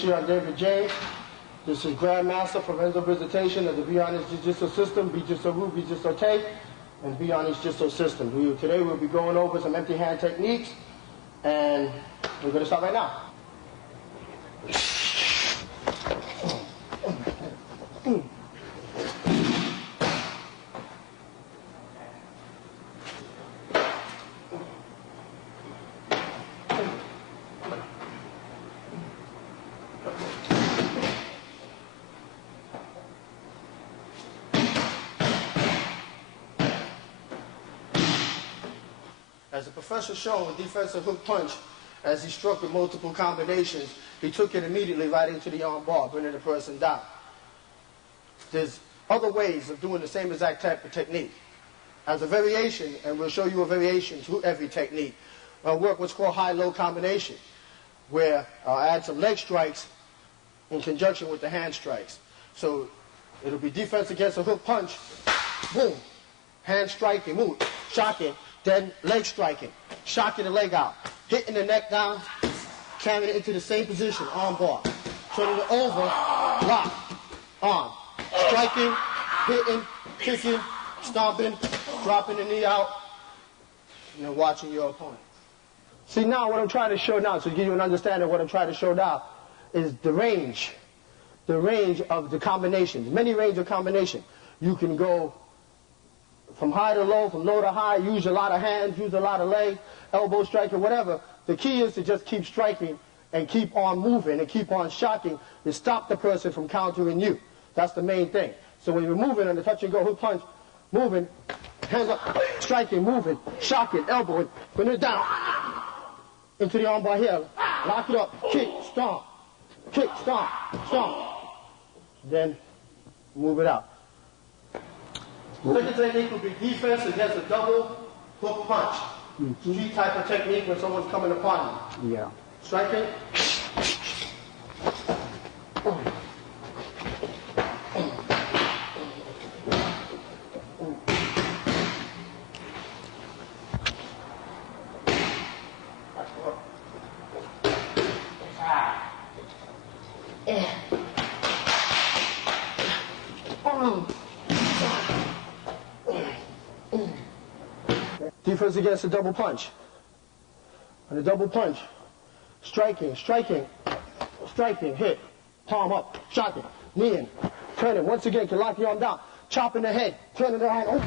sure I'm David James. This is Grandmaster for Rental Visitation of the Vee Arnis Jitsu system, Vee Jitsu, Vee Jitsu and Vee Arnis Jitsu system. Today we'll be going over some empty hand techniques, and we're going to start right now. As the professor showed with defensive hook punch, as he struck with multiple combinations, he took it immediately right into the arm bar, bringing the person down. There's other ways of doing the same exact type of technique. As a variation, and we'll show you a variation to every technique, I'll work what's called high-low combination, where I'll add some leg strikes in conjunction with the hand strikes. So it'll be defense against a hook punch, boom, hand striking, move, shocking, then leg striking, shocking the leg out, hitting the neck down, carrying it into the same position, arm bar, turning it over, lock, arm, striking, hitting, kicking, stomping, dropping the knee out, and then watching your opponent. See, now what I'm trying to show now, to give you an understanding of what I'm trying to show now, is the range of the combinations, many range of combination. You can go from high to low, from low to high, use a lot of hands, use a lot of legs, elbow striking, whatever. The key is to just keep striking and keep on moving and keep on shocking to stop the person from countering you. That's the main thing. So when you're moving on the touch and go hook punch, moving, hands up, striking, moving, shocking, elbowing, bring it down into the arm bar here, lock it up, kick, stomp, stomp, then move it out. Second technique would be defense against a double hook punch. Street type of technique when someone's coming upon you. Yeah. Striking. Defense against a double punch. On a double punch, striking, hit, palm up, shocking, kneeing, turning. Once again, can lock your arm down, chopping the head, turning the hand, oh,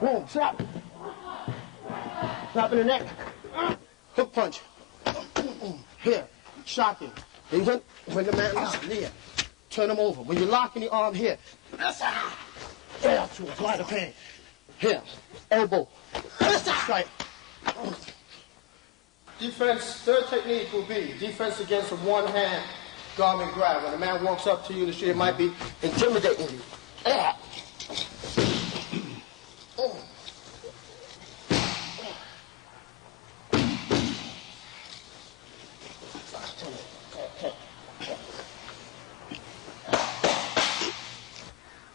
boom, slap, slapping the neck, hook punch, here, shocking. Then when the man is near, turn him over. When you're locking the arm here, to apply the pain. Here, elbow, strike. Defense, third technique will be defense against a one-hand garment grab. When a man walks up to you in the street, it might be intimidating you.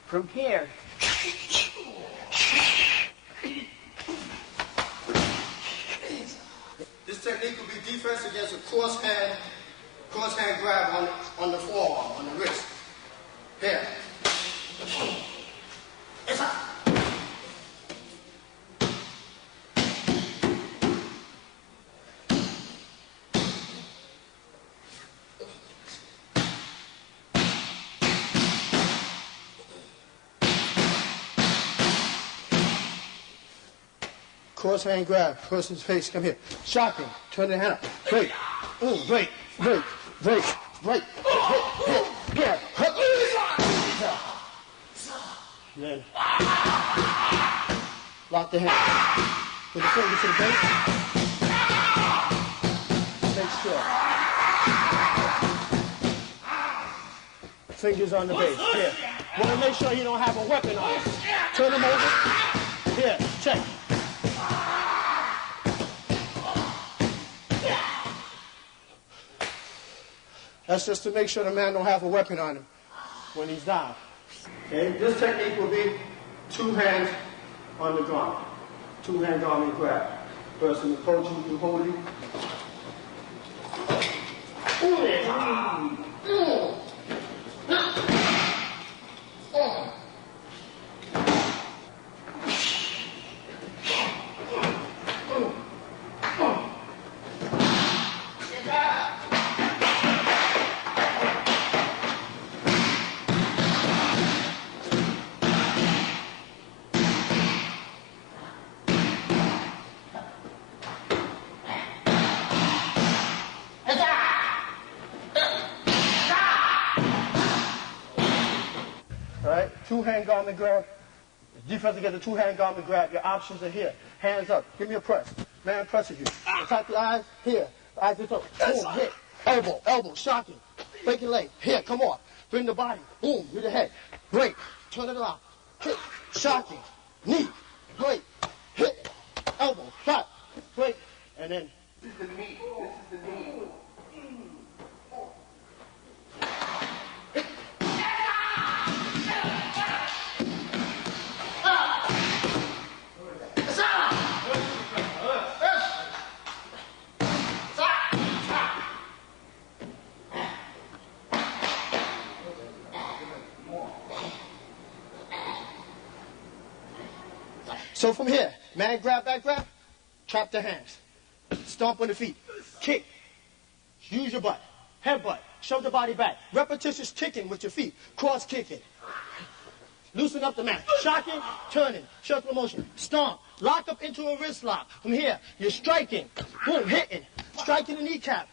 From here. This technique will be defense against a cross hand grab on the forearm, on the wrist. Here. Cross hand grab, person's face, come here. Shocking, turn the hand up, break, break, here, then lock the hand, put the finger to the base, make sure. Fingers on the base, here. Want to make sure you don't have a weapon on it. Turn them over, here, check. That's just to make sure the man don't have a weapon on him when he's down. Okay, this technique will be two hands on the ground. Two-hand garment grab. Person approaching you, hold you. Right? Two-hand garment grab. Defense against the two-hand garment grab. Your options are here. Hands up. Give me a press. Man presses you. Attack the eyes. Here. Eyes to toe. Boom. Hit. Elbow. Elbow. Shocking. Breaking leg. Here. Come on. Bring the body. Boom. With the head. Break. Turn it around. Hit. Shocking. Knee. Break. Hit. Elbow. Shot. Break. And then. This is the meat. This is the meat. So from here, man grab, back grab, trap the hands, stomp on the feet, kick, use your butt, headbutt, shove the body back, repetitious kicking with your feet, cross kicking, loosen up the mat, shocking, turning, circular motion, stomp, lock up into a wrist lock. From here, you're striking, boom, hitting, striking the kneecap,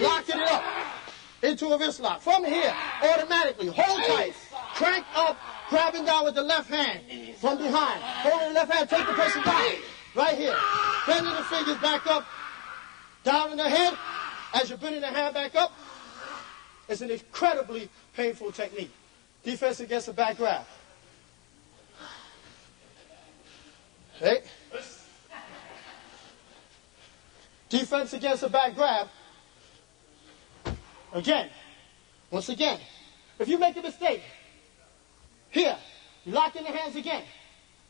locking it up into a wrist lock. From here, automatically, hold tight, crank up, grabbing down with the left hand from behind. Holding the left hand, take the person down. Right here. Bending the fingers back up, down in the head. As you're bending the hand back up, it's an incredibly painful technique. Defense against a back grab. Hey. Defense against a back grab. Again. Once again. If you make a mistake, here, you lock in the hands again.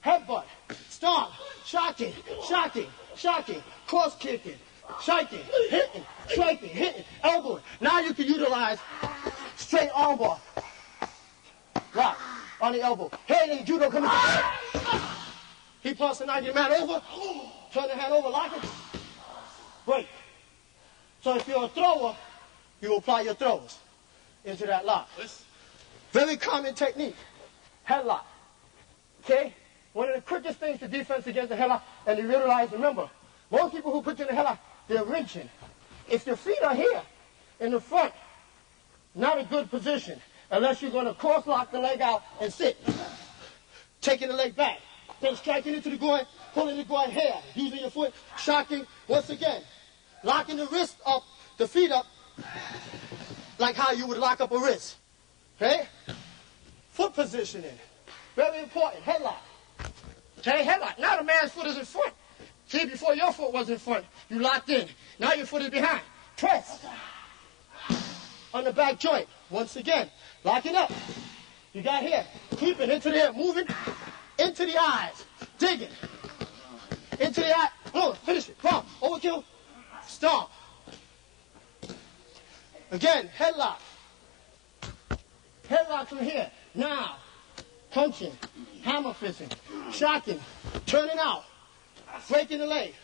Headbutt, stomp, shocking, shocking, shocking, cross kicking, striking, hitting, striking, hitting, elbowing. Now you can utilize straight arm bar. Lock on the elbow. Head and judo coming through. He pulls the 90 man over, turn the hand over, lock it, break. So if you're a thrower, you apply your throws into that lock. Very common technique. Headlock. Okay? One of the quickest things to defense against the headlock, and you realize, remember, most people who put you in the headlock, they're wrenching. If your feet are here, in the front, not a good position, unless you're going to cross-lock the leg out and sit. Taking the leg back. Then striking into the groin, pulling the groin here, using your foot, shocking, once again. Locking the wrist up, the feet up, like how you would lock up a wrist. Okay? Foot positioning, very important, headlock. Okay, headlock. Now the man's foot is in front. See, before your foot was in front, you locked in. Now your foot is behind. Press on the back joint. Once again, locking up. You got here, keeping into the head, moving into the eyes, digging into the eye. Boom, finish it. Come on, overkill, stomp. Again, headlock. Headlock from here. Now, punching, hammer fisting, shocking, turning out, breaking the leg,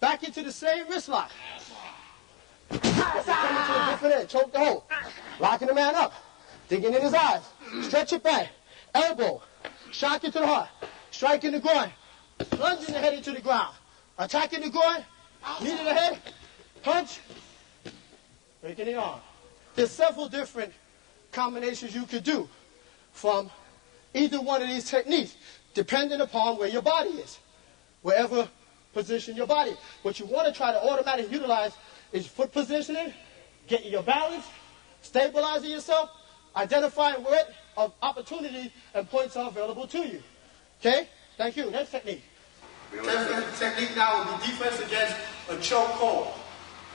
back into the same wrist lock. Coming to a different end, choke the hole, locking the man up, digging in his eyes, stretch it back, elbow, shocking to the heart, striking the groin, plunging the head into the ground, attacking the groin, knee to the head, punch, breaking the arm. There's several different combinations you could do from either one of these techniques, depending upon where your body is, wherever position your body. What you want to try to automatically utilize is foot positioning, getting your balance, stabilizing yourself, identifying where opportunities and points are available to you. Okay? Thank you. Next technique. Technique now will be defense against a choke hold.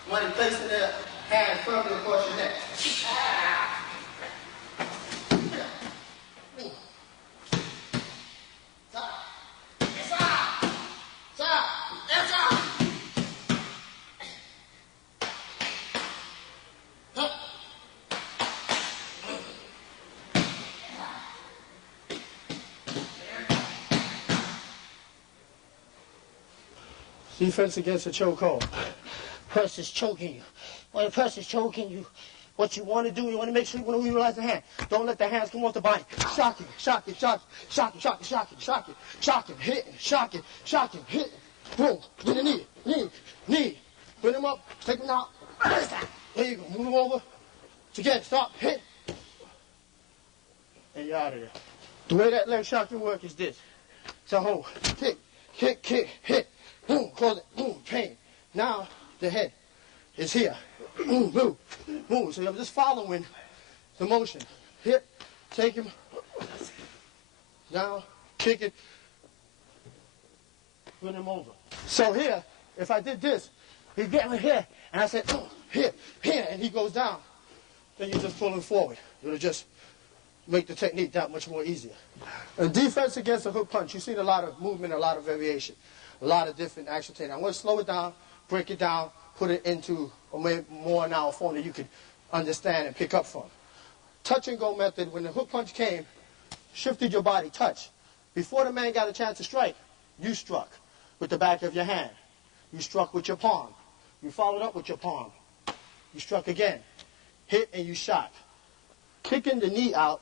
When you're placing their hand firmly across your neck. Defense against a chokehold. Person's choking you. When a person's choking you, what you want to do, you want to make sure you want to utilize the hand. Don't let the hands come off the body. Shock it, shock it, shock it, shock it, shock it, shock it, shock it, shock it, hit it, shock it, hit it. Boom. Then the knee. Bring him up, take him out. There you go. Move him over. Again, stop, hit. And you're out of there. The way that leg shock can work is this. So hold, kick, hit. Boom, close it, boom, pain. Now the head is here. Boom, boom, boom. So you're just following the motion. Hit, take him down, kick it, bring him over. So here, if I did this, he'd get me here, and I said, here, and he goes down. Then you just pull him forward. It'll just make the technique that much more easier. In defense against a hook punch, you've seen a lot of movement, a lot of variation, a lot of different action techniques. I'm going to slow it down, break it down, put it into a more now form that you could understand and pick up from. Touch and go method, when the hook punch came, shifted your body, touch. Before the man got a chance to strike, you struck with the back of your hand. You struck with your palm. You followed up with your palm. You struck again. Hit and you shot. Kicking the knee out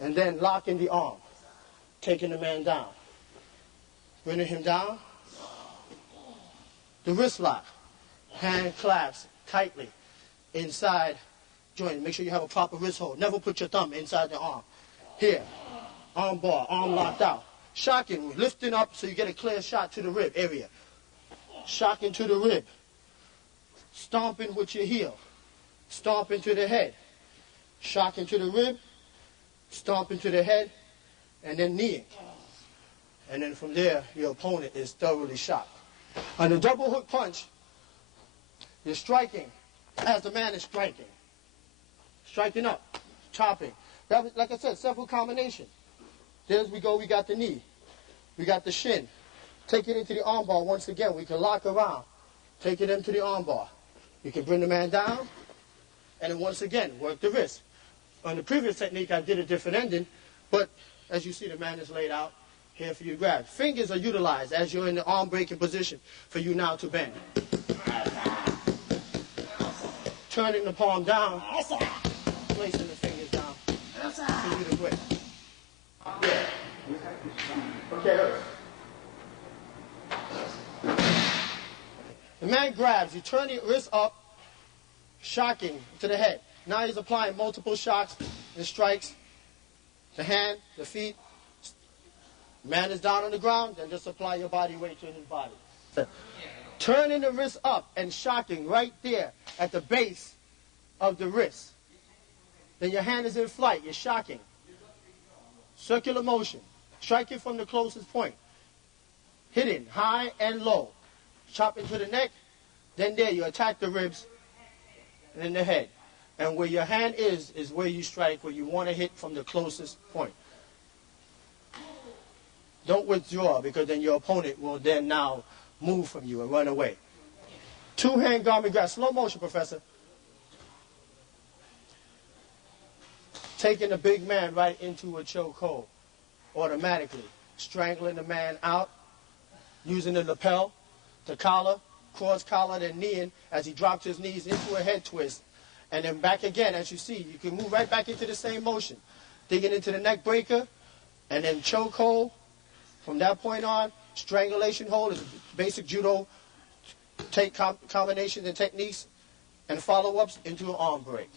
and then locking the arm. Taking the man down. Bringing him down. The wrist lock. Hand clasp tightly inside joint. Make sure you have a proper wrist hold. Never put your thumb inside the arm. Here. Arm bar. Arm locked out. Shocking. Lifting up so you get a clear shot to the rib area. Shocking to the rib. Stomping with your heel. Stomping to the head. Shocking to the rib. Stomping to the head. And then kneeing. And then from there, your opponent is thoroughly shocked. On the double hook punch, you're striking as the man is striking. Striking up. Chopping. That was, like I said, several combinations. There we go. We got the knee. We got the shin. Take it into the arm bar once again. We can lock around. Take it into the arm bar. You can bring the man down. And then once again, work the wrist. On the previous technique, I did a different ending. But as you see, the man is laid out here for you to grab. Fingers are utilized as you're in the arm breaking position for you now to bend. Turning the palm down. Placing the fingers down for you to grip. Yeah. Okay. The man grabs. You turn your wrist up, shocking to the head. Now he's applying multiple shocks and strikes. The hand, the feet. Man is down on the ground, then just apply your body weight to his body. Turning the wrist up and shocking right there at the base of the wrist. Then your hand is in flight, you're shocking. Circular motion. Striking from the closest point. Hitting high and low. Chopping to the neck. Then there you attack the ribs and then the head. And where your hand is where you strike, where you want to hit from the closest point. Don't withdraw, because then your opponent will then now move from you and run away. Two-hand garment grab. Slow motion, Professor. Taking the big man right into a chokehold automatically. Strangling the man out. Using the lapel, the collar, cross collar, then kneeing as he drops his knees into a head twist. And then back again, as you see. You can move right back into the same motion. Digging into the neck breaker, and then chokehold. From that point on, strangulation hold is basic judo take combinations and techniques, and follow-ups into an arm break.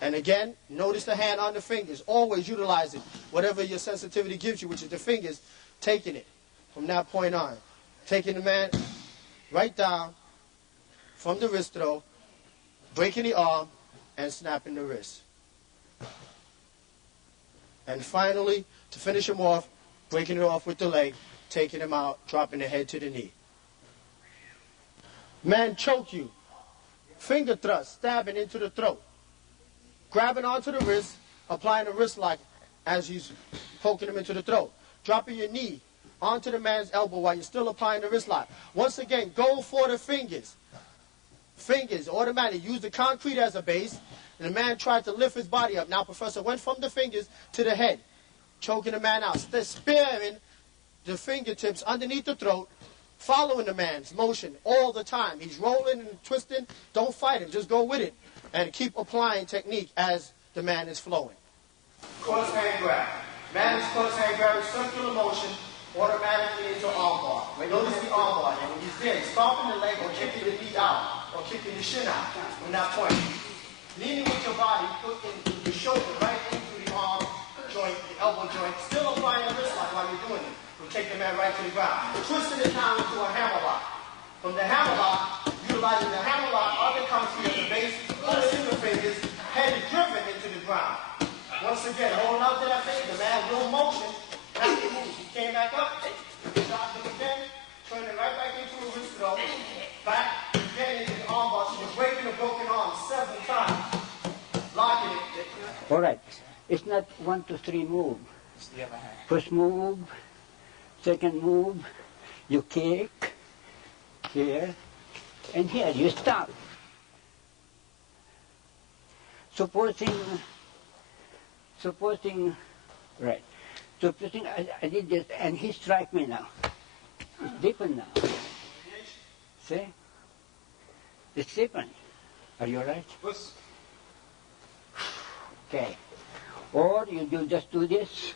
And again, notice the hand on the fingers. Always utilize it. Whatever your sensitivity gives you, which is the fingers, taking it from that point on. Taking the man right down from the wrist throw, breaking the arm, and snapping the wrist. And finally, to finish him off, breaking it off with the leg, taking him out, dropping the head to the knee. Man choke you. Finger thrust, stabbing into the throat. Grabbing onto the wrist, applying the wrist lock as he's poking him into the throat. Dropping your knee onto the man's elbow while you're still applying the wrist lock. Once again, go for the fingers. Fingers, automatic. Use the concrete as a base. And the man tried to lift his body up. Now, Professor went from the fingers to the head, choking the man out. Spearing the fingertips underneath the throat, following the man's motion all the time. He's rolling and twisting. Don't fight him. Just go with it and keep applying technique as the man is flowing. Cross hand grab. Man is cross hand grab, circular motion, automatically into arm bar. Notice the arm bar. And when he's there, he's stomping the leg or kicking the knee out or kicking the shin out from that point. Leaning with your body, putting your shoulder right into the arm joint, the elbow joint, still applying the wrist lock while you're doing it. We'll take the man right to the ground. Twisting it down into a hammer lock. From the hammer lock, utilizing the hammer lock, other country at the base, pull it in the fingers, head is driven into the ground. Once again, holding out to that finger, the man will motion, as he moves. He came back up, dropped it again, turn it right back into a wrist throw, back, again into the arm bar, so you're breaking a broken arm 7 times. Locking it. All right. It's not 1, 2, 3 move. First move, second move, you kick, here, and here, you stop. Supposing, right, supposing I did this and he strike me now. It's different now. See? It's different. Are you all right? Okay. Or you just do this,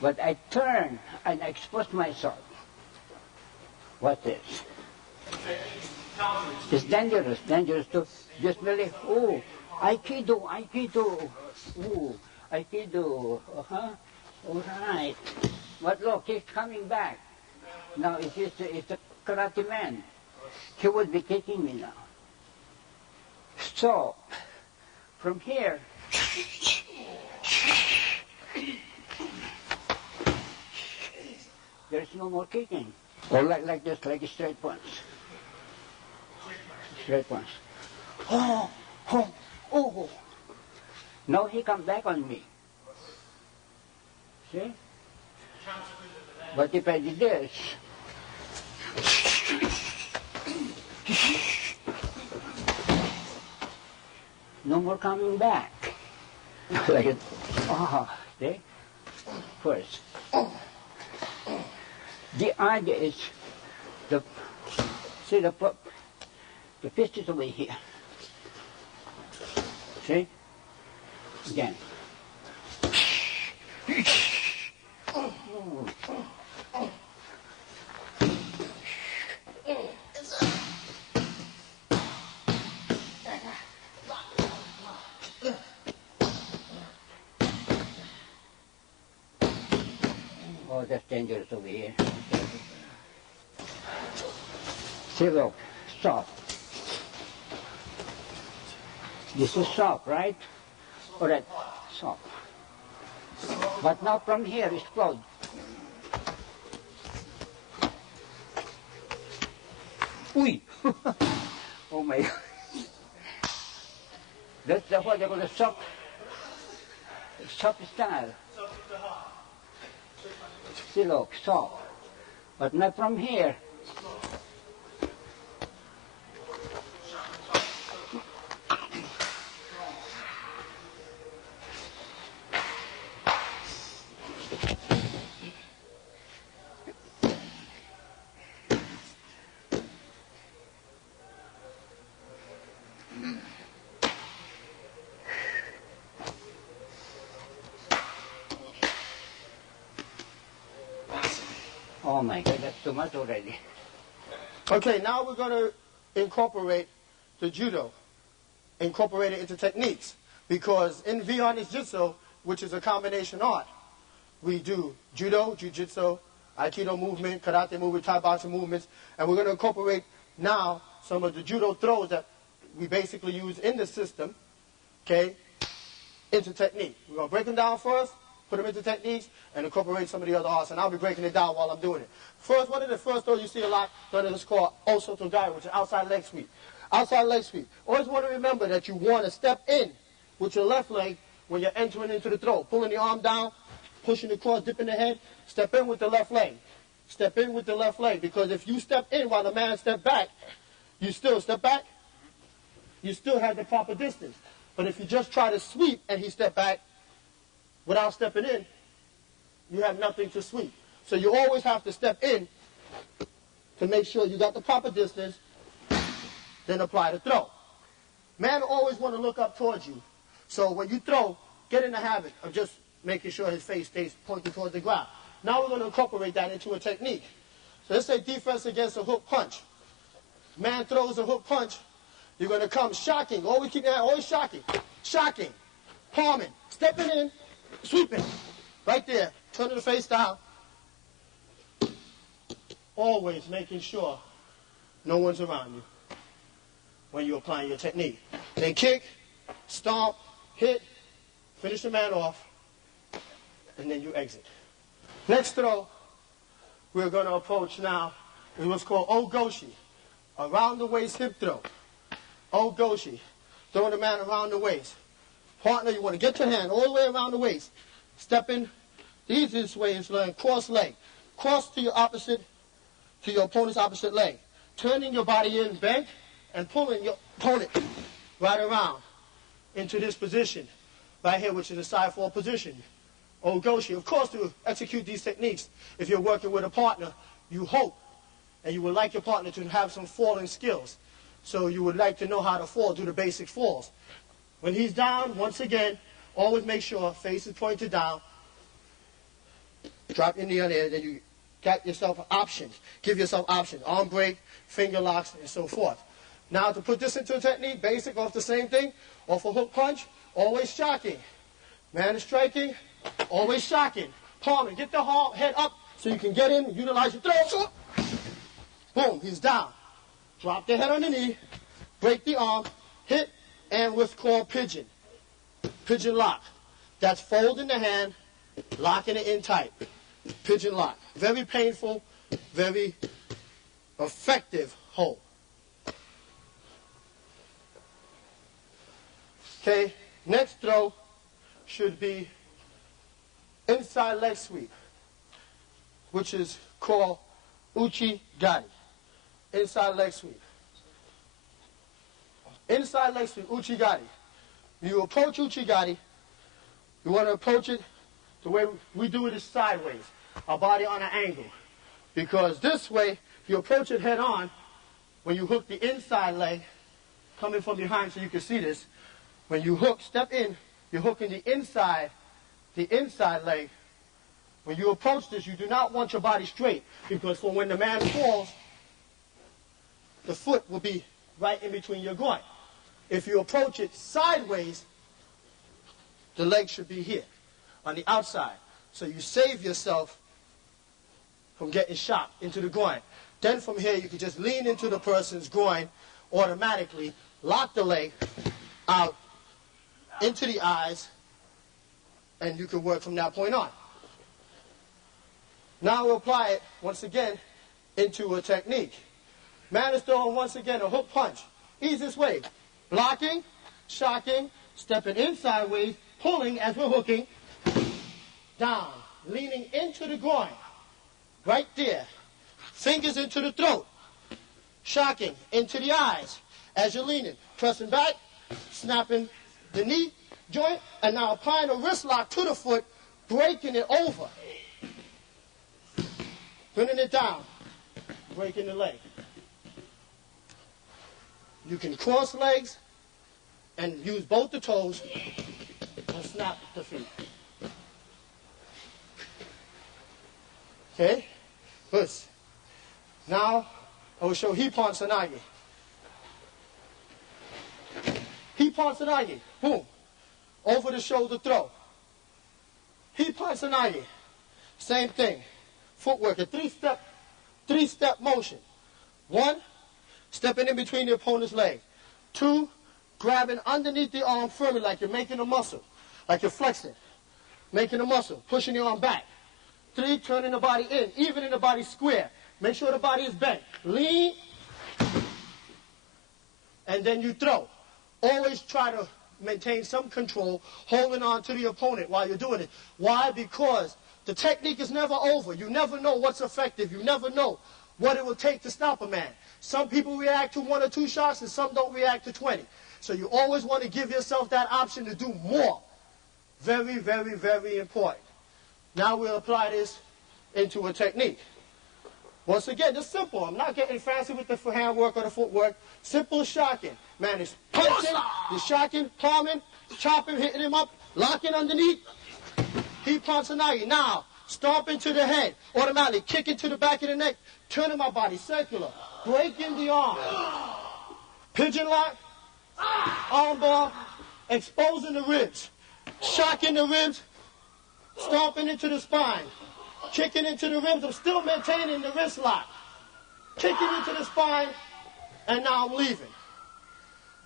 but I turn and I expose myself. What's this? It's dangerous to just really, oh, Aikido, oh, Aikido, all right. But look, he's coming back. Now it's a karate man. He would be kicking me now. So, from here, there's no more kicking. Or like this, like a straight punch. Straight punch. Oh. Now he come back on me. See? But if I did this, no more coming back. Like it. See? First. The idea is the fist is over here. See? Again. Oh, that's dangerous over here. See, look, stop. This is soft, right? All right, soft. But now from here, explode. Uy! Oh my God. That's what they're going to soft style. See, look, soft. But not from here. Oh my God, that's too much already. Okay, now we're going to incorporate the judo, incorporate it into techniques. Because in Vee Arnis Jitsu, which is a combination art, we do judo, jiu-jitsu, aikido movement, karate movement, Thai boxing movements, and we're going to incorporate now some of the judo throws that we basically use in the system, okay, into technique. We're going to break them down first, put them into techniques, and incorporate some of the other arts. And I'll be breaking it down while I'm doing it. First, one of the first throws you see a lot done is called Oso Togari, which is outside leg sweep. Outside leg sweep. Always want to remember that you want to step in with your left leg when you're entering into the throw. Pulling the arm down, pushing the cross, dipping the head. Step in with the left leg. Step in with the left leg. Because if you step in while the man step back, you still step back, you still have the proper distance. But if you just try to sweep and he step back, without stepping in, you have nothing to sweep. So you always have to step in to make sure you got the proper distance, then apply the throw. Man always want to look up towards you. So when you throw, get in the habit of just making sure his face stays pointing towards the ground. Now we're going to incorporate that into a technique. So let's say defense against a hook punch. Man throws a hook punch, you're going to come shocking. Always keep your hand, always shocking. Shocking. Palming. Stepping in, sweeping. Right there. Turning the face down. Always making sure no one's around you when you're applying your technique. Then kick, stomp, hit, finish the man off, and then you exit. Next throw, we're going to approach now is what's called Ogoshi, around the waist hip throw. Ogoshi, throwing the man around the waist. Partner, you want to get your hand all the way around the waist. Stepping, the easiest way is learn cross leg. Cross to your opponent's opposite leg. Turning your body in bent and pulling your opponent right around into this position right here, which is a side fall position. Ogoshi. Of course, to execute these techniques, if you're working with a partner, you hope and you would like your partner to have some falling skills. So you would like to know how to fall, do the basic falls. When he's down, once again, always make sure face is pointed down. Drop your knee on there, then you got yourself options. Give yourself options. Arm break, finger locks, and so forth. Now to put this into a technique, basic off the same thing, off a hook punch, always shocking. Man is striking, always shocking. Palming, get the head up so you can get in, utilize your throw. Boom, he's down. Drop the head on the knee, break the arm, hit, and what's called pigeon. Pigeon lock. That's folding the hand, locking it in tight. Pigeon lock. Very painful, very effective hold. Okay, next throw should be inside leg sweep, which is called uchi gari. Inside leg sweep. Inside leg sweep, uchi gari. You approach uchi gari, you want to approach it the way we do it is sideways, our body on an angle. Because this way, if you approach it head on, when you hook the inside leg, coming from behind so you can see this, when you hook, step in, you're hooking the inside leg. When you approach this, you do not want your body straight, because for when the man falls, the foot will be right in between your groin. If you approach it sideways, the leg should be here, on the outside. So you save yourself from getting shot into the groin. Then from here, you can just lean into the person's groin automatically, lock the leg out into the eyes, and you can work from that point on. Now we'll apply it, once again, into a technique. Man is throwing, once again, a hook punch. Easiest way. Blocking, shocking, stepping in sideways, pulling as we're hooking, down, leaning into the groin, right there. Fingers into the throat, shocking, into the eyes as you're leaning, pressing back, snapping the knee joint, and now applying a wrist lock to the foot, breaking it over, bringing it down, breaking the leg. You can cross legs and use both the toes and snap the feet. Okay? Good. Now, I will show Hippon Sanagi. Hippon Sanagi. Boom. Over the shoulder throw. Hippon Sanagi. Same thing. Footwork. A three-step motion. 1, stepping in between the opponent's legs. 2, grabbing underneath the arm firmly like you're making a muscle. Like you're flexing. Making a muscle. Pushing the arm back. 3, turning the body in. Even in the body square. Make sure the body is bent. Lean. And then you throw. Always try to maintain some control, holding on to the opponent while you're doing it. Why? Because the technique is never over. You never know what's effective. You never know what it will take to stop a man. Some people react to 1 or 2 shots and some don't react to 20. So you always want to give yourself that option to do more. Very, very, very important. Now we'll apply this into a technique. Once again, just simple. I'm not getting fancy with the handwork or the footwork. Simple shocking. Man is punching, he's shocking, palming, chopping, hitting him up, locking underneath. He pansanagi. Now, stomping to the head, automatically kicking to the back of the neck, turning my body circular, breaking the arm. Pigeon lock, arm bar, exposing the ribs, shocking the ribs, stomping into the spine, kicking into the ribs. I'm still maintaining the wrist lock, kicking into the spine, and now I'm leaving.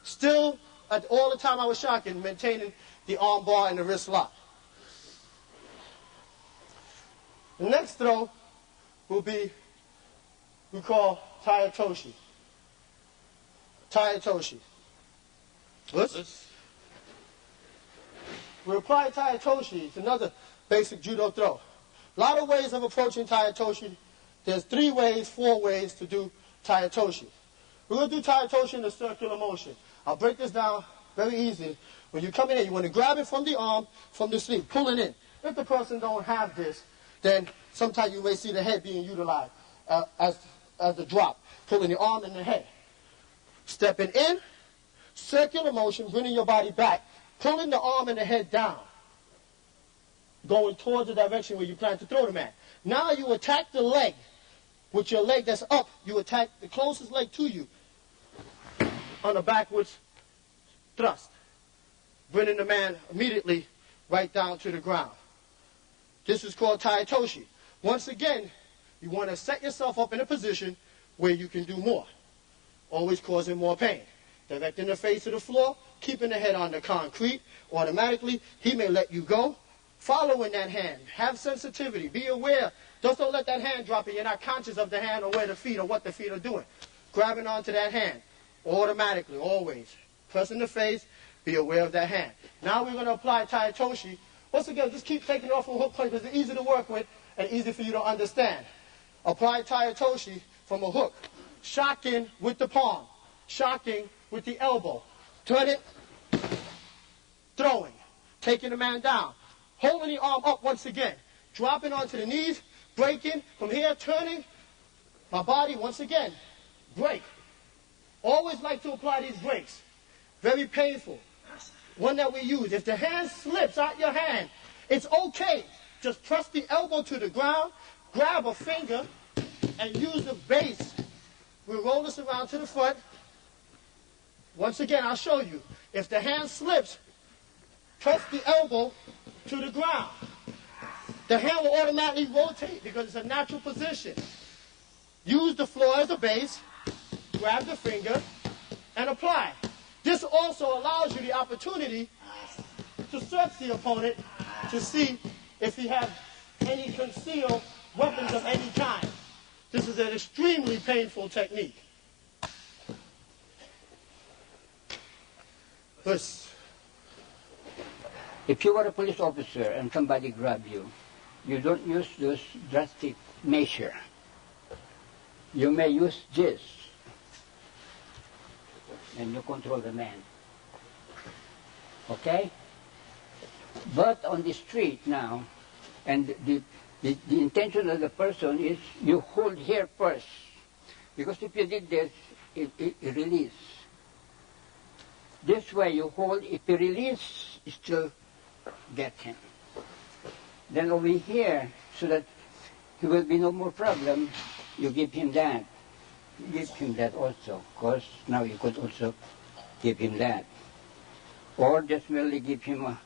Still, all the time I was shocking, maintaining the arm bar and the wrist lock. The next throw will be, we call Tayatoshi. Tayatoshi. We apply Tayatoshi. It's another basic judo throw. A lot of ways of approaching Tayatoshi. There's 3 ways, 4 ways to do Tayatoshi. We're going to do Tayatoshi in a circular motion. I'll break this down very easy. When you come in here, you want to grab it from the arm, from the sleeve, pull it in. If the person don't have this, then sometimes you may see the head being utilized as a drop, pulling the arm and the head. Stepping in, circular motion, bringing your body back, pulling the arm and the head down, going towards the direction where you plan to throw the man. Now you attack the leg. With your leg that's up, you attack the closest leg to you on a backwards thrust, bringing the man immediately right down to the ground. This is called Tayatoshi. Once again, you want to set yourself up in a position where you can do more, always causing more pain. Directing the face to the floor, keeping the head on the concrete. Automatically, he may let you go. Following that hand. Have sensitivity. Be aware. Just don't let that hand drop and you're not conscious of the hand or where the feet or what the feet are doing. Grabbing onto that hand. Automatically, always. Pressing the face. Be aware of that hand. Now we're going to apply Tayatoshi. Once again, just keep taking it off from hook punch because it's easy to work with and easy for you to understand. Apply Tayatoshi from a hook. Shocking with the palm. Shocking with the elbow. Turn it. Throwing. Taking the man down. Holding the arm up once again. Dropping onto the knees. Breaking. From here, turning. My body, once again. Break. Always like to apply these breaks. Very painful. One that we use. If the hand slips out your hand, it's okay. Just press the elbow to the ground. Grab a finger. And use the base. We'll roll this around to the front. Once again, I'll show you. If the hand slips, press the elbow to the ground. The hand will automatically rotate because it's a natural position. Use the floor as a base, grab the finger, and apply. This also allows you the opportunity to search the opponent to see if he has any concealed weapons of any kind. This is an extremely painful technique. If you are a police officer and somebody grab you, you don't use this drastic measure. You may use this, and you control the man. Okay? But on the street now, and the intention of the person is you hold here first. Because if you did this, it release. This way you hold, if you release, you still get him. Then over here, so that there will be no more problem, you give him that. Give him that also, because now you could also give him that. Or just merely give him a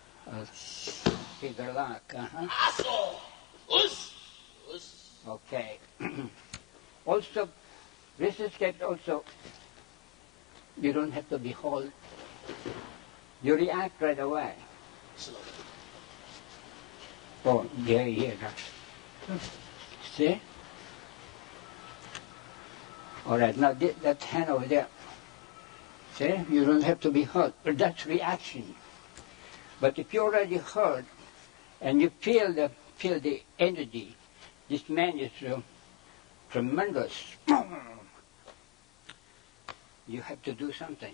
finger lock. Okay. Also, wrist escape also, you don't have to be held. You react right away. Oh, here. See? All right, now that hand over there. See? You don't have to be hurt. But that's reaction. But if you're already hurt and you feel the energy, this man is tremendous. You have to do something.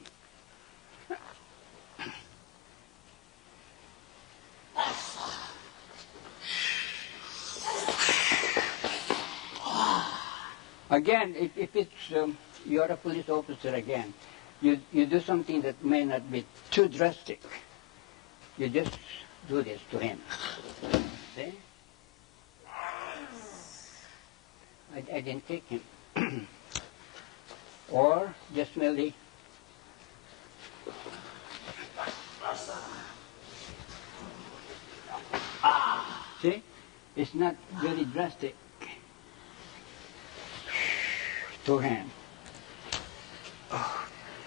Again, if it's, you're a police officer again, you do something that may not be too drastic. You just do this to him. See? I didn't kick him. Or just merely see? It's not very drastic. Two hands.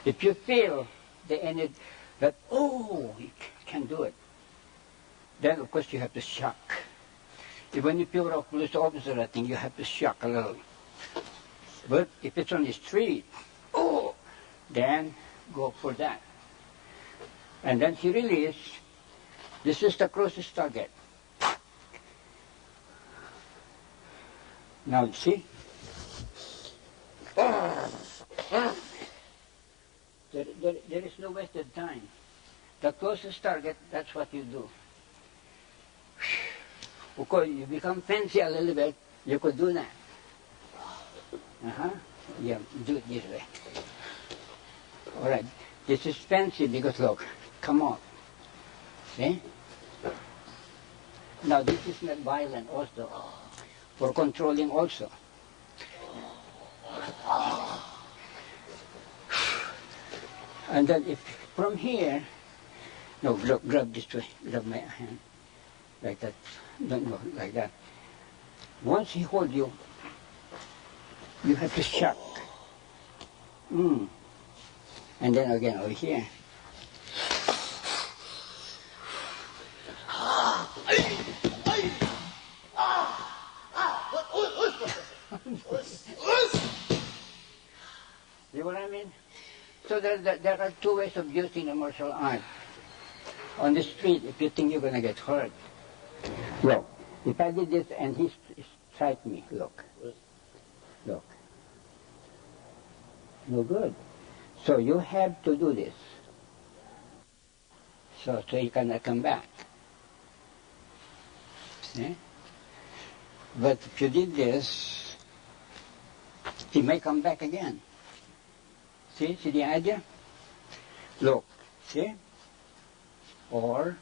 If you feel the energy that, oh, you can do it, then of course you have to shock. Even if you're a police officer, I think you have to shock a little. But if it's on the street, oh, then go for that. And then he release. This is the closest target. Now see? There is no wasted time. The closest target, that's what you do. Of course, you become fancy a little bit, you could do that. Yeah, do it this way. All right, this is fancy because look, come on. See? Now this is not violent also, for controlling also. And then if from here, no, grab this way, grab my hand, like that, don't go like that. Once he holds you, you have to shock. And then again over here. See what I mean? So there are two ways of using a martial art. On the street, if you think you're going to get hurt, look, if I did this and he strike me, look, look, no good. So you have to do this, so you cannot come back. See? But if you did this, he may come back again. See the idea? Look, see? Or,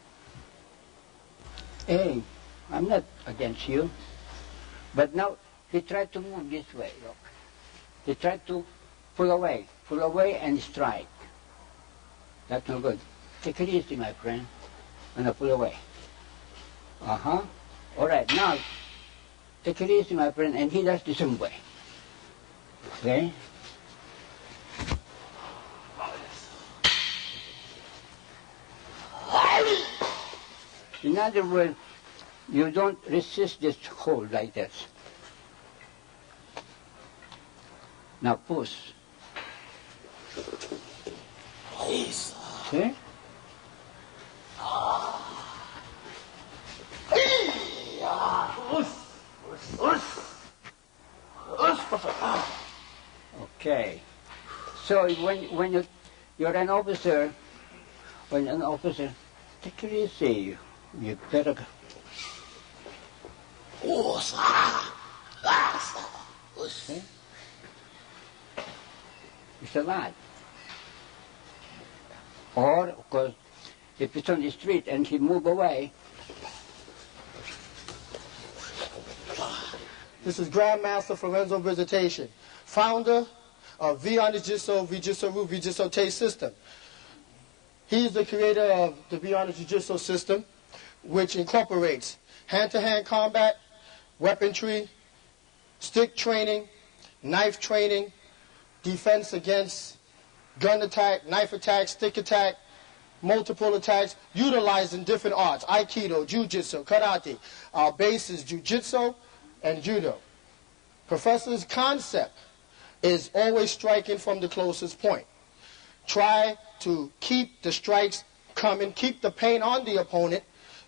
hey, I'm not against you. But now he tried to move this way, look. He tried to pull away and strike. That's no good. Take it easy, my friend. And I pull away. All right, now, take it easy, my friend, and he does the same way. Okay? In other words, you don't resist this hold like this. Now push. See? Okay. So when you're an officer, take it easy. You better go. Okay? It's a lot. Or, of course, if it's on the street and he move away. This is Grandmaster Florenzo Visitation, founder of Vee Arnis Jitsu, Vee Jitsu, Vee Jitsu system. He's the creator of the Vee Arnis Jitsu system, which incorporates hand-to-hand combat, weaponry, stick training, knife training, defense against gun attack, knife attack, stick attack, multiple attacks, utilizing different arts, aikido, jiu-jitsu, karate. Our base is jiu-jitsu and judo. Professor's concept is always striking from the closest point. Try to keep the strikes coming, keep the pain on the opponent.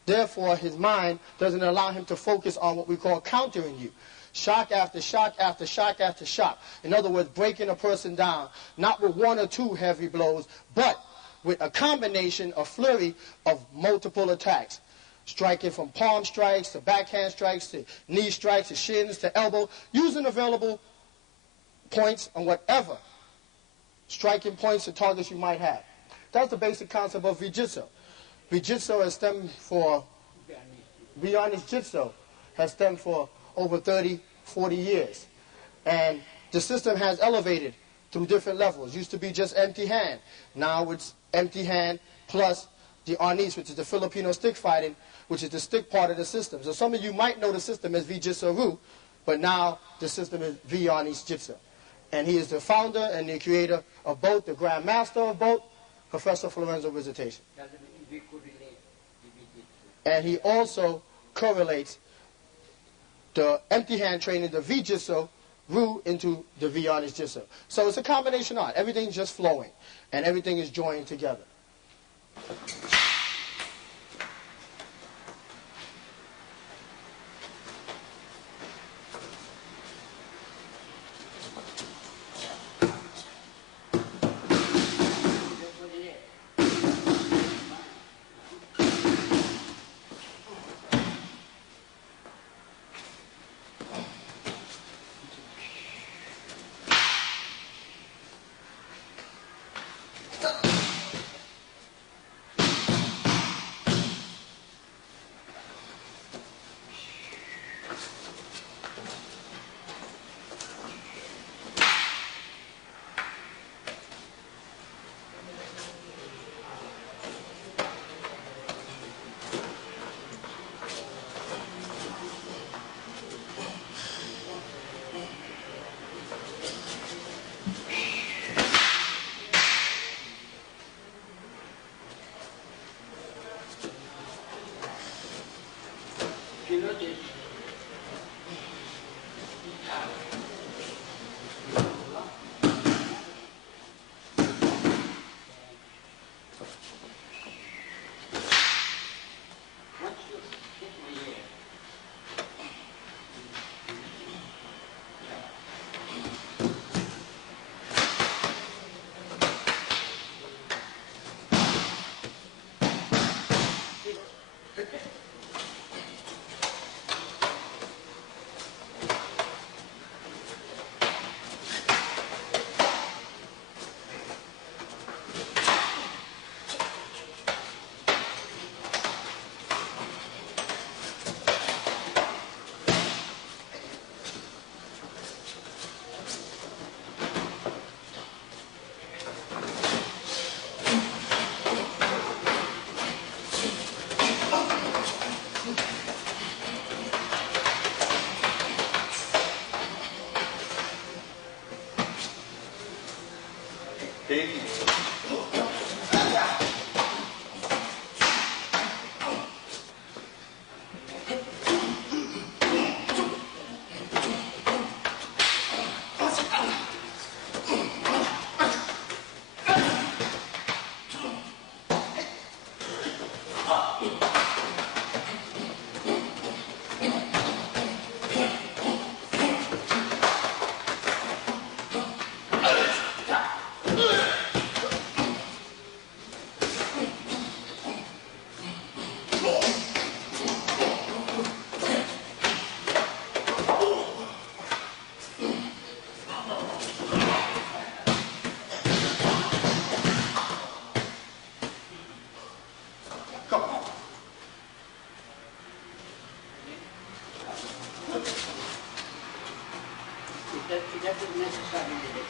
Therefore, his mind doesn't allow him to focus on what we call countering you. Shock after shock after shock after shock. In other words, breaking a person down, not with one or two heavy blows, but with a combination, a flurry of multiple attacks. Striking from palm strikes to backhand strikes to knee strikes to shins to elbow, using available points on whatever striking points and targets you might have. That's the basic concept of Vee Jitsu. Vee Jitsu has stemmed for, Vee Arnis Jitsu has stemmed for over 30, 40 years. And the system has elevated through different levels. Used to be just empty hand. Now it's empty hand plus the Arnis, which is the Filipino stick fighting, which is the stick part of the system. So some of you might know the system as Vee Jitsu, but now the system is Vee Arnis Jitsu. And he is the founder and the creator of both, the Grand Master of both, Professor Florenzo Visitation. And he also correlates the empty hand training, the Vee Jitsu, into the Vee Arnis Jitsu. So it's a combination art. Everything's just flowing, and everything is joined together.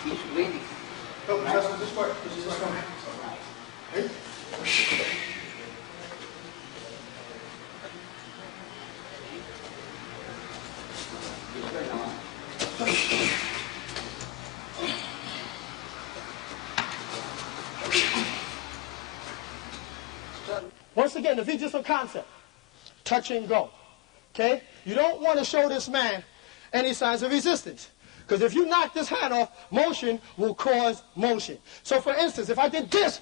He's waiting. Oh, that's this part. This is what's coming. Hey. Once again, the Vee Jitsu concept, touch and go. Okay? You don't want to show this man any signs of resistance. Because if you knock this hand off, motion will cause motion. So for instance, if I did this,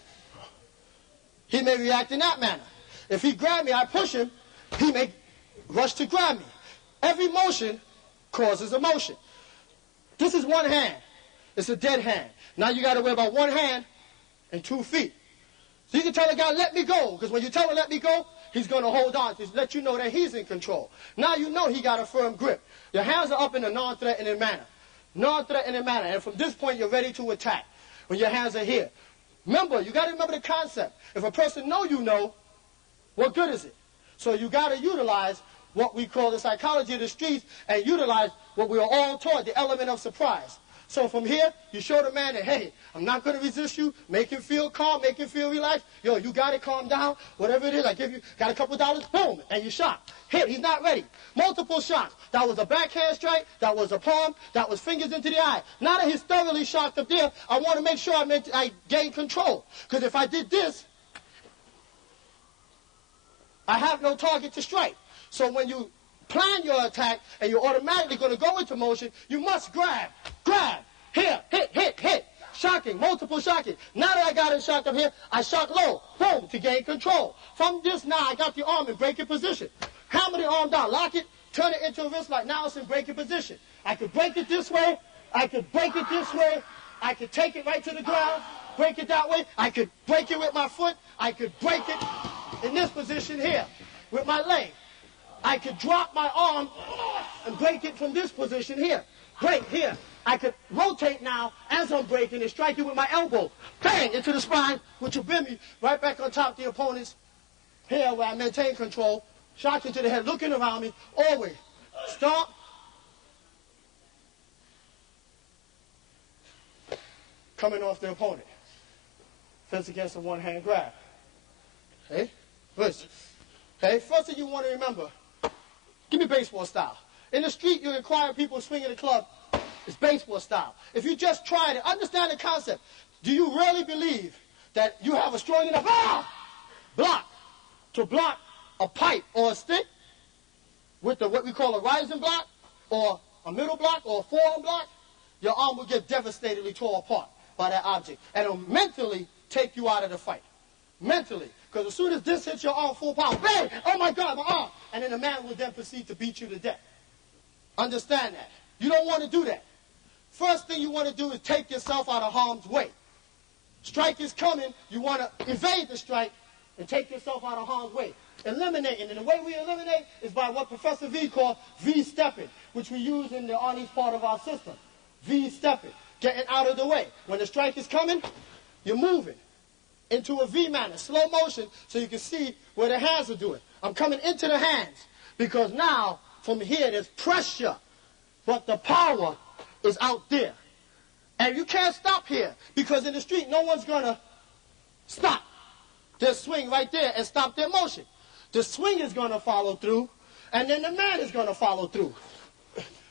he may react in that manner. If he grabbed me, I push him, he may rush to grab me. Every motion causes a motion. This is one hand. It's a dead hand. Now you got to worry about one hand and 2 feet. So you can tell a guy, let me go. Because when you tell him, let me go, he's going to hold on to let you know that he's in control. Now you know he got a firm grip. Your hands are up in a non-threatening manner. Non-threatening manner. And from this point, you're ready to attack. When your hands are here. Remember, you got to remember the concept. If a person know you know, what good is it? So you got to utilize what we call the psychology of the streets and utilize what we are all taught, the element of surprise. So from here, you show the man that, hey, I'm not going to resist you. Make him feel calm. Make him feel relaxed. Yo, you got it. Calm down. Whatever it is, I give you, got a couple dollars. Boom. And you shot. Hit. He's not ready. Multiple shots. That was a backhand strike. That was a palm. That was fingers into the eye. Now that he's thoroughly shocked up there, I want to make sure I gain control. Because if I did this, I have no target to strike. So when you plan your attack and you're automatically going to go into motion, you must grab, here, hit, shocking, multiple shocking. Now that I got it shocked up here, I shock low, boom, to gain control. From this now, I got the arm in breaking position. Hammer the arm down, lock it, turn it into a wrist lock. Now it's in breaking position. I could break it this way, I could break it this way, I could take it right to the ground, break it that way, I could break it with my foot, I could break it in this position here with my leg. I could drop my arm and break it from this position here. Break here. I could rotate now as I'm breaking and strike it with my elbow. Bang! Into the spine, which will bring me right back on top of the opponent's here where I maintain control. Shock into the head, looking around me, always. Stop. Coming off the opponent. Fence against a one-hand grab. Okay? Listen. Okay? First thing you want to remember, give me baseball style. In the street, you require people swinging the club. It's baseball style. If you just try to understand the concept, do you really believe that you have a strong enough block to block a pipe or a stick with what we call a rising block or a middle block or a forearm block? Your arm will get devastatedly torn apart by that object. And it'll mentally take you out of the fight. Mentally. Because as soon as this hits your arm full power, bang! Oh my God, my arm! And then the man will then proceed to beat you to death. Understand that. You don't want to do that. First thing you want to do is take yourself out of harm's way. Strike is coming. You want to evade the strike and take yourself out of harm's way. Eliminating. And the way we eliminate is by what Professor V called V stepping, which we use in the Arnis part of our system. V stepping. Getting out of the way. When the strike is coming, you're moving into a V manner, slow motion, so you can see where the hands are doing. I'm coming into the hands because now from here there's pressure, but the power is out there. And you can't stop here because in the street no one's going to stop their swing right there and stop their motion. The swing is going to follow through, and then the man is going to follow through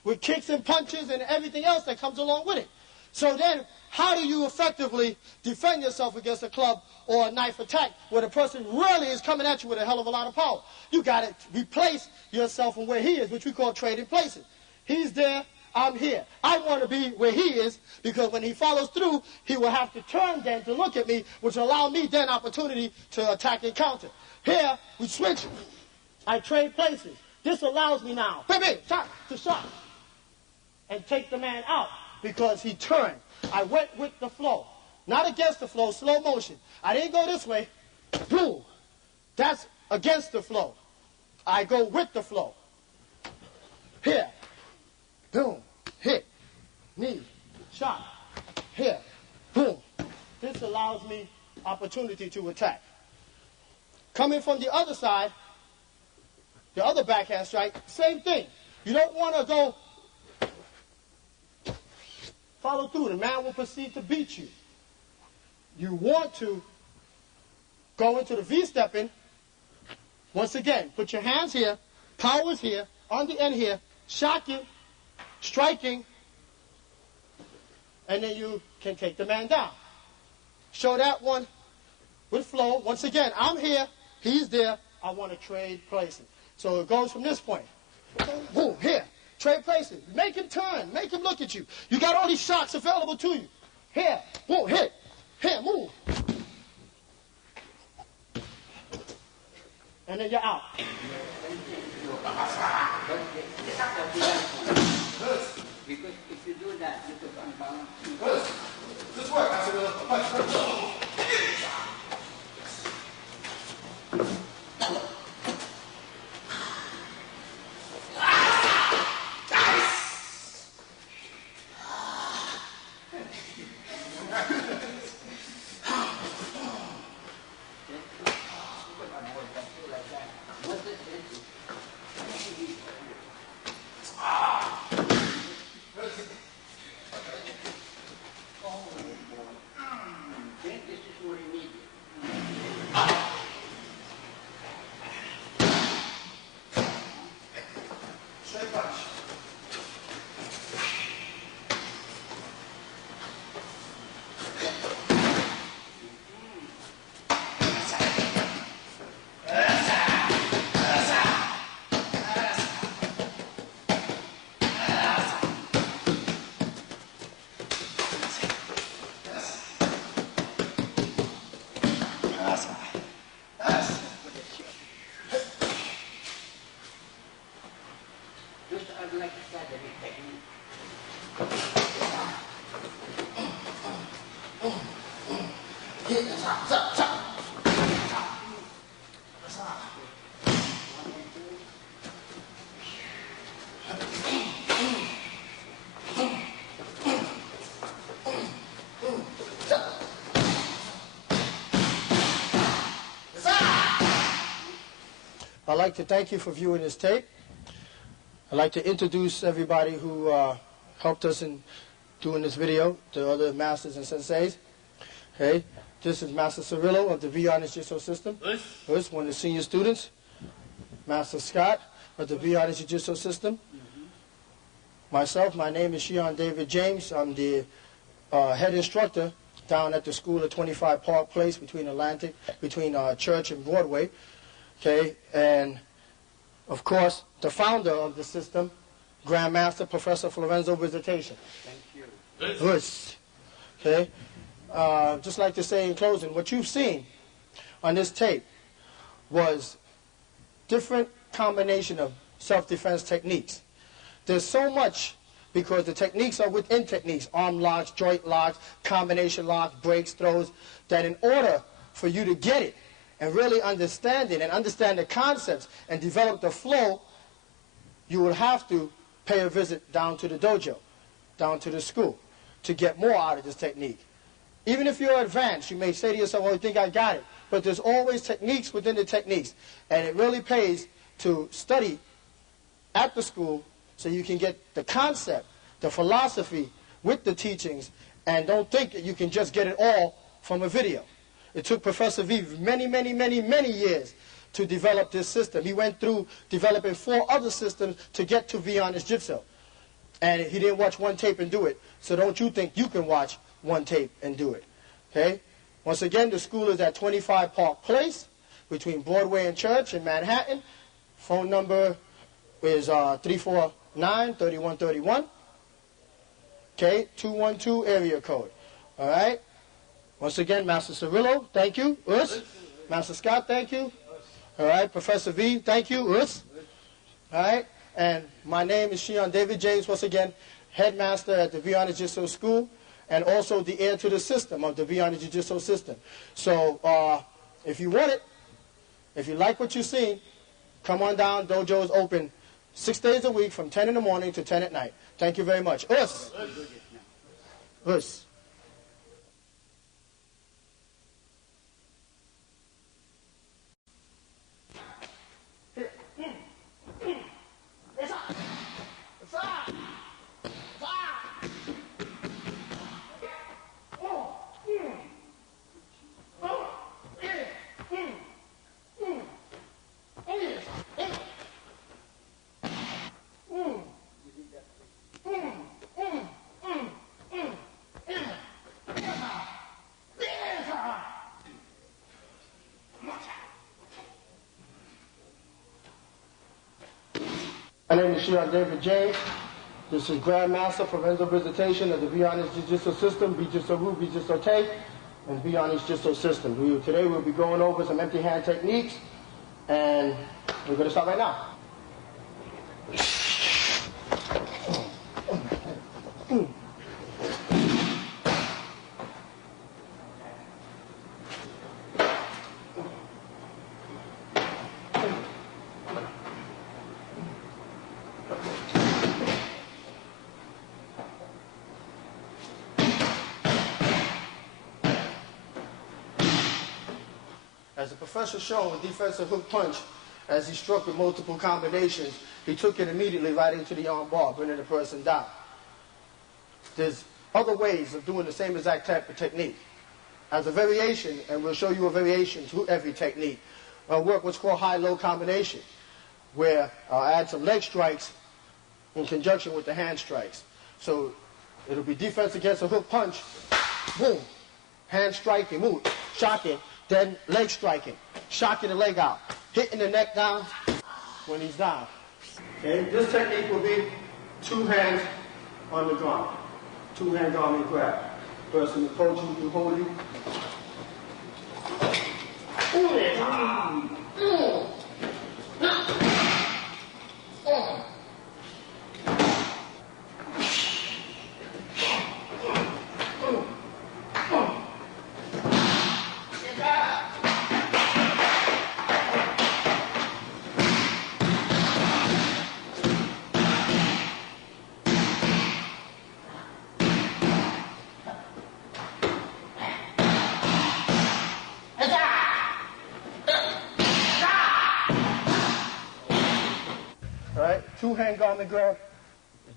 with kicks and punches and everything else that comes along with it. So then, how do you effectively defend yourself against a club or a knife attack where the person really is coming at you with a hell of a lot of power? You got to replace yourself from where he is, which we call trading places. He's there, I'm here. I want to be where he is because when he follows through, he will have to turn then to look at me, which will allow me then opportunity to attack and counter. Here, we switch. I trade places. This allows me now, baby, shot to shot, and take the man out. Because he turned. I went with the flow. Not against the flow, slow motion. I didn't go this way. Boom. That's against the flow. I go with the flow. Here. Boom. Hit. Knee. Shot. Here. Boom. This allows me opportunity to attack. Coming from the other side, the other backhand strike, same thing. You don't want to go follow through. The man will proceed to beat you. You want to go into the V-stepping. Once again, put your hands here, powers here, on the end here, shocking, striking, and then you can take the man down. Show that one with flow. Once again, I'm here, he's there, I want to trade places. So it goes from this point. Boom, here. Trade places. Make him turn. Make him look at you. You got all these shots available to you. Here. Boom. Hit. Here. Move. And then you're out. Because if you do that, you could unbalance. This work. I said, punch. I'd like to thank you for viewing this tape. I'd like to introduce everybody who helped us in doing this video, the other masters and senseis. Okay, this is Master Cirillo of the Vee Arnis Jitsu system. This one of the senior students. Master Scott of the Vee Arnis Jitsu system. Myself, my name is Shion David James. I'm the head instructor down at the school at 25 Park Place between Church and Broadway. Okay, and of course, the founder of the system, Grandmaster Professor Florenzo Visitation. Thank you. Yes. Okay, just like to say in closing, what you've seen on this tape was different combination of self-defense techniques. There's so much because the techniques are within techniques, arm locks, joint locks, combination locks, breaks, throws, that in order for you to get it, and really understand it and understand the concepts and develop the flow, you will have to pay a visit down to the dojo, down to the school, to get more out of this technique. Even if you're advanced, you may say to yourself, well, I think I got it. But there's always techniques within the techniques. And it really pays to study at the school so you can get the concept, the philosophy with the teachings, and don't think that you can just get it all from a video. It took Professor Vee many, many, many, many years to develop this system. He went through developing 4 other systems to get to Vee Arnis Jitsu. And he didn't watch one tape and do it. So don't you think you can watch one tape and do it. Okay? Once again, the school is at 25 Park Place between Broadway and Church in Manhattan. Phone number is 349-3131. Okay? 212 area code. All right? Once again, Master Cirillo, thank you. Us. Master Scott, thank you. All right, Professor Vee, thank you. Us. All right, and my name is Shion David James, once again, headmaster at the Vee Arnis Jitsu School, and also the heir to the system of the Vee Arnis Jitsu system. So, if you want it, if you like what you've seen, come on down. Dojo is open 6 days a week from 10 in the morning to 10 at night. Thank you very much. Us. Us. My name is Shion David James. This is Grandmaster Florenzo Visitation of the Vee Arnis Jitsu system, Vee Jitsu Ru, Vee Jitsu Take, and Vee Arnis Jitsu system. Today we'll be going over some empty hand techniques, and we're going to start right now. As the professor showed, a defensive hook punch, as he struck with multiple combinations, he took it immediately right into the arm bar, bringing the person down. There's other ways of doing the same exact type of technique. As a variation, and we'll show you a variation to every technique, work what's called high-low combination, where I'll add some leg strikes in conjunction with the hand strikes. So it'll be defense against a hook punch, boom, hand striking, move, shocking, then leg striking, shocking the leg out, hitting the neck down when he's down. Okay, this technique will be 2 hands on the ground, 2 hands arm and grab. Person will approach you, hold you. two-hand garment grab.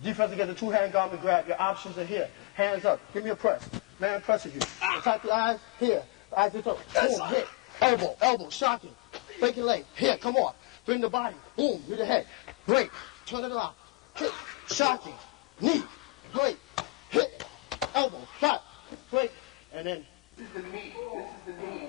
Defense against a two-hand garment grab. Your options are here. Hands up. Give me a press. Man presses you. Attack the eyes. Here. Eyes to toe. Boom. Hit. Elbow. Elbow. Shocking. Breaking leg. Here. Come on. Bring the body. Boom. With the head. Break. Turn it around. Hit. Shocking. Knee. Break. Hit. Elbow. Shot. Break. And then. This is the knee. This is the knee.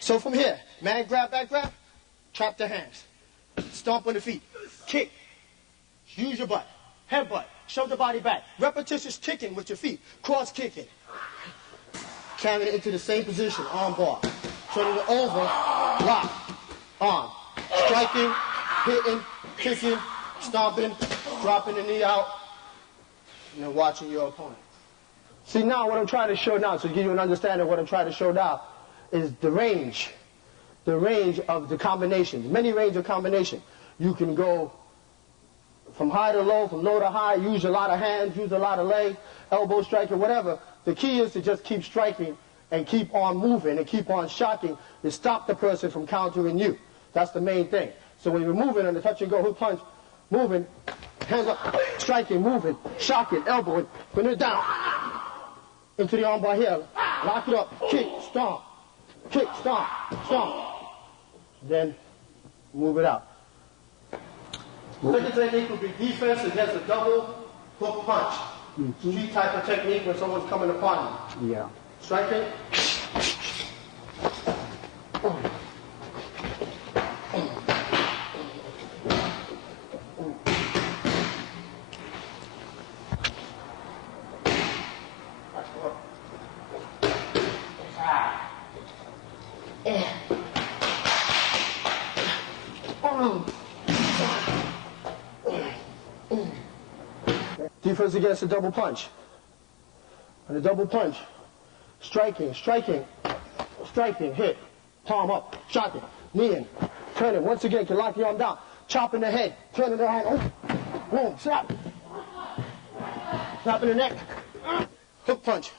So from here, man grab, back grab, trap the hands, stomp on the feet, kick, use your butt, headbutt, shove the body back, repetitious kicking with your feet, cross kicking, carry it into the same position, arm bar, turning it over, lock, arm, striking, hitting, kicking, stomping, dropping the knee out, and then watching your opponent. See now what I'm trying to show now, so to give you an understanding of what I'm trying to show now, is the range of the combinations, many range of combination. You can go from high to low, from low to high, use a lot of hands, use a lot of legs, elbow striking, whatever. The key is to just keep striking and keep on moving and keep on shocking to stop the person from countering you. That's the main thing. So when you're moving on the touch and go, hook punch, moving, hands up, striking, moving, shocking, elbowing, put it down into the armbar here, lock it up, kick, stomp. Kick, stomp, stomp. Then move it out. Second technique would be defense against a double hook punch. Street type of technique when someone's coming upon you. Yeah. Striking. Defense against a double punch. And a double punch. Striking, striking, striking, hit. Palm up, shocking, knee in, turning. Once again, can lock the arm down. Chopping the head, turning the hand over. Boom, slap. Snapping the neck. Hook punch.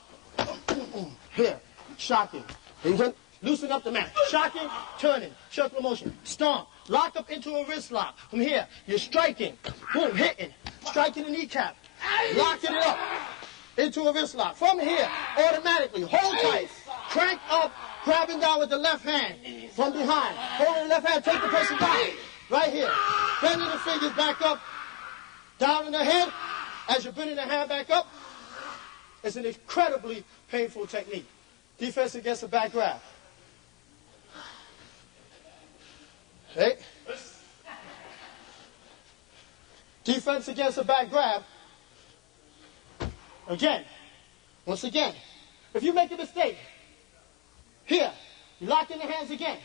Here, shocking. You can loosen up the mat. Shocking, turning, circular motion. Stomp. Lock up into a wrist lock. From here, you're striking. Boom, hitting. Striking the kneecap. Locking it up into a wrist lock. From here, automatically, hold tight. Crank up, grabbing down with the left hand from behind. Holding the left hand, take the person down. Right here. Bending the fingers back up. Down in the head. As you're bending the hand back up, it's an incredibly painful technique. Defense against a back grab. Hey. Defense against a back grab. Again. Once again. If you make a mistake, here, you lock in the hands again.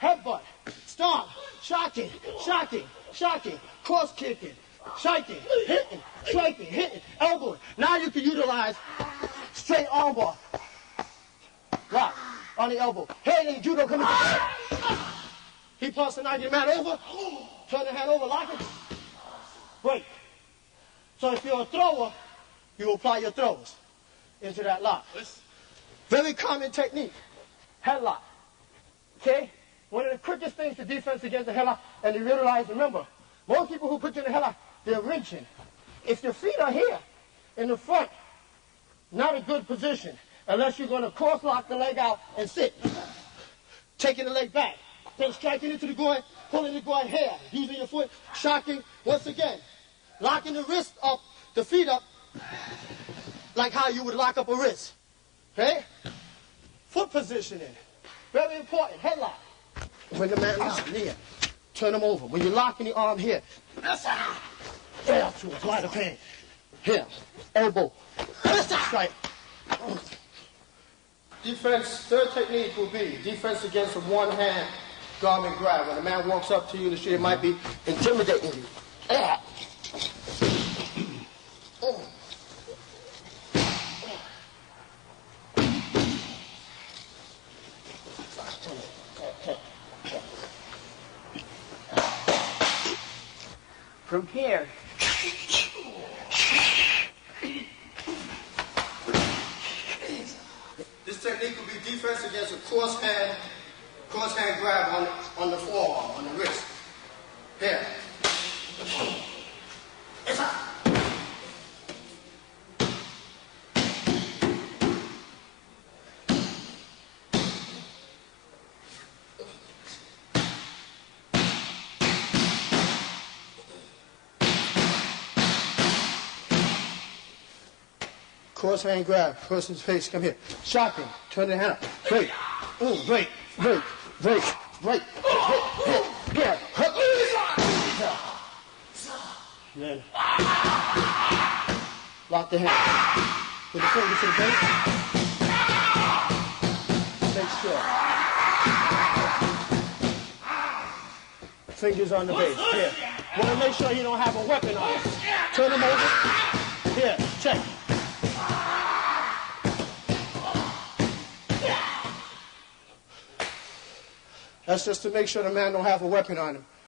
Headbutt, stomp, shocking, shocking, shocking, cross kicking, striking, hitting, striking, hitting, elbowing. Now you can utilize straight armbar. Lock on the elbow. Head and judo coming to he pulls the 90 man over, turn the hand over, lock it, break. So if you're a thrower, you apply your throws into that lock. Very common technique. Headlock. Okay? One of the quickest things to defense against the headlock, and you realize, remember, most people who put you in the headlock, they're wrenching. If your feet are here, in the front, not a good position, unless you're going to cross lock the leg out and sit. Taking the leg back. Then striking into the groin, pulling the groin here, using your foot, shocking, once again. Locking the wrist up, the feet up, like how you would lock up a wrist. Okay? Foot positioning. Very important. Headlock. When the man locks here, turn him over. When you're locking the arm here, there to apply the pain. Here, elbow, strike. Defense, third technique will be defense against a one-hand garment grab. When a man walks up to you in the street, it might be intimidating you. from here. This technique will be defense against a cross hand grab on the forearm, on the wrist. Here. It's up. Cross hand grab, person's face, come here. Shocking, turn the hand up. Break, break, break, break, break, here. Then lock the hand. Put the finger to the base. Make sure. Fingers on the base. Here. Want to make sure you don't have a weapon on it. Turn them over. Here, check. That's just to make sure the man don't have a weapon on him.